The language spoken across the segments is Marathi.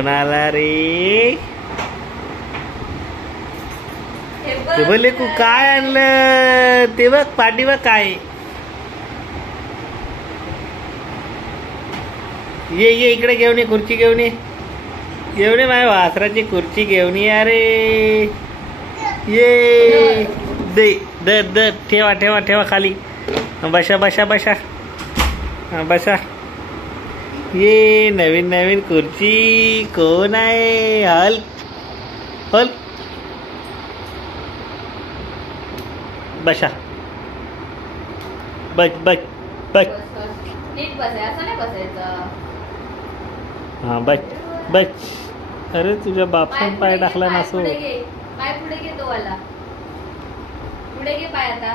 कोण आला रे? ते बोले तू काय आणलं ते बघ पाठीवर काय. ये ये इकडे घेऊन ये खुर्ची घेऊन ये माझ्या वासराची खुर्ची घेऊन ये. अरे ये दे द द ठेवा ठेवा ठेवा खाली. बसा बसा बसा बसा. ये नवीन नवीन खुर्ची कोण आहे? Hulk Hulk. बसा बस बस बस. नीट बसाय असं नाही बसायचं. हा बस बस. अरे तुझ्या बापाने पाय टाकला ना सो. पाय पुढे घे तो वाला. पुढे घे पाय आता.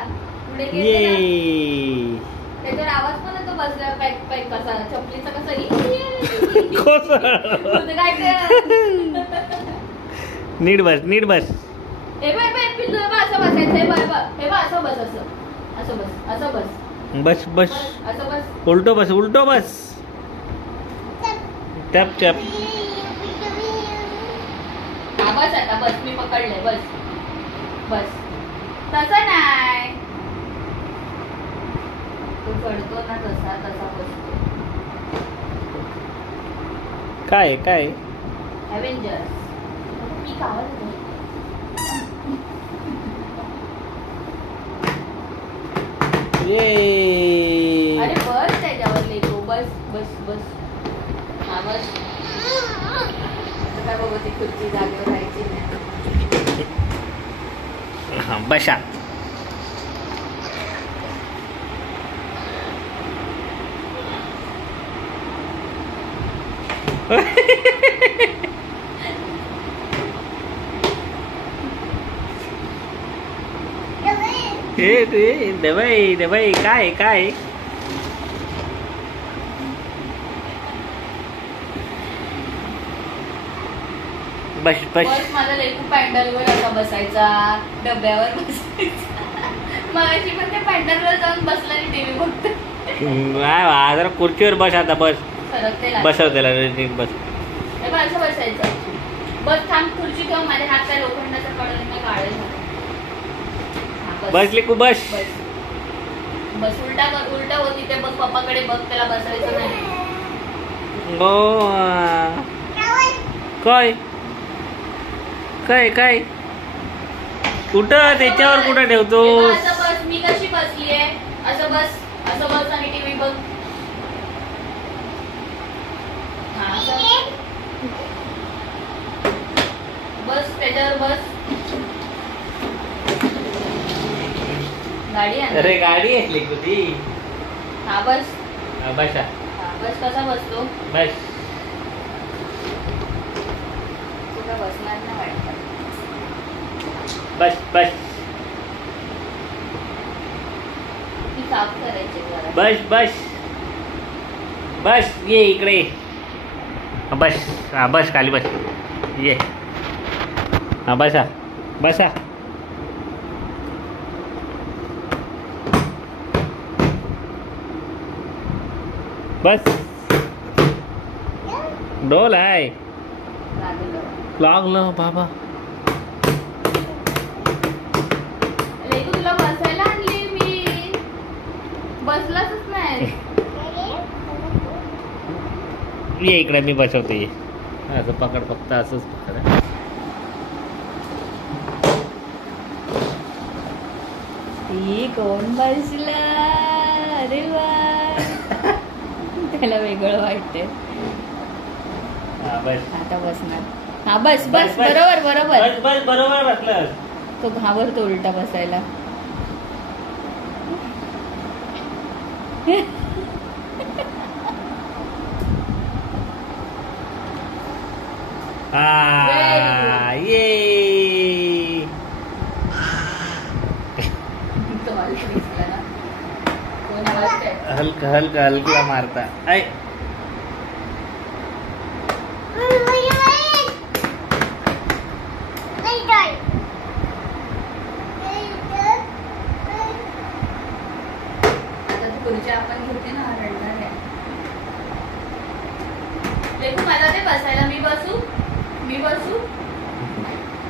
पुढे घे. ये त्याच्यावर आवाज पण येतो बसला पॅक पॅक कसा चपलीचा कसा नीट बस नीट बस. हे बाय बाय पिल्लू असं बसायचं. हे बाय हे बा असं बस असं असं बस असं बस बस बस. असं बस. उलटो बस उलटो बस. टप टप. बस आता बस. मी पकडलंय बस बस. तसं नाही तो चढतो ना तसा तसा बसतो. काय काय अव्हेंजर्स. मी कावत ये. अरे बस त्याच्यावर लेको. बस बस बस. हा बस. काय बघू ती खुर्ची जागेवर राहायची नाही. हा बसा. हे दवाई दवाई काय काय. बस बस. बस माझा लेकू पॅन्डलवर असा बसायचा. डब्यावर बसायचा. मगाशी पण त्या पॅन्डलवर जाऊन बसला आणि टीव्ही बघतो. जरा खुर्चीवर बस आता बस. बसव त्याला बस. असं बसायचं. बस थांब खुर्ची ठेव. माझ्या हात काय लोखंडाचा कडून काढेल. बस लेकू बस. बस उलटा कर. उलटा हो तिथे बघ पप्पाकडे बघ. त्याला बसायचं नाही. हो काय काय काय कुठं त्याच्यावर कुठं ठेवतो? असं बस. मी कशी बसलीये असं बस. असं बस आणि टीव्ही बघ. बस त्याच्यावर बस. गाडी आहे. अरे गाडी आहे ती. हा बस. बसा. बस कसा बसतो? बस तुला बसणार नाही वाटत. बस बस ती साफ करायची जरा. बस बस बस. ये इकडे. बस. हा बस खाली बस. ये हा बसा बसा. बस. डोल आहे. लागलं बाबा. लेकू तुला बसायला आणली मी. बसलाच नाही. ये इकडे मी बसवतो. ये असं पकड. फक्त असंच पकड. ती कोण बसला? अरे वा. त्याला वेगळं वाटतंय. बस आता बसणार. हा बस बस. बरोबर बरोबर. बस बस बरोबर बसलं. तो घाबरतो उलटा बसायला. हा ये. हलका हलका हलका मारता. ऐ खुर्ची आपण घेते ना. रडणार आहे. देखो मला ते बसायला मी बसू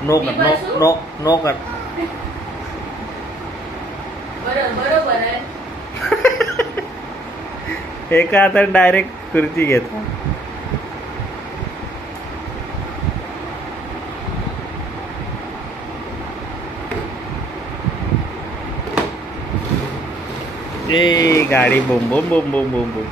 नो मी कर नो बसू? नो नो कर बरोबर आहे. एका हातात डायरेक्ट खुर्ची घेतो. ए गाडी बोम बोम बोम बोम बोम बोम.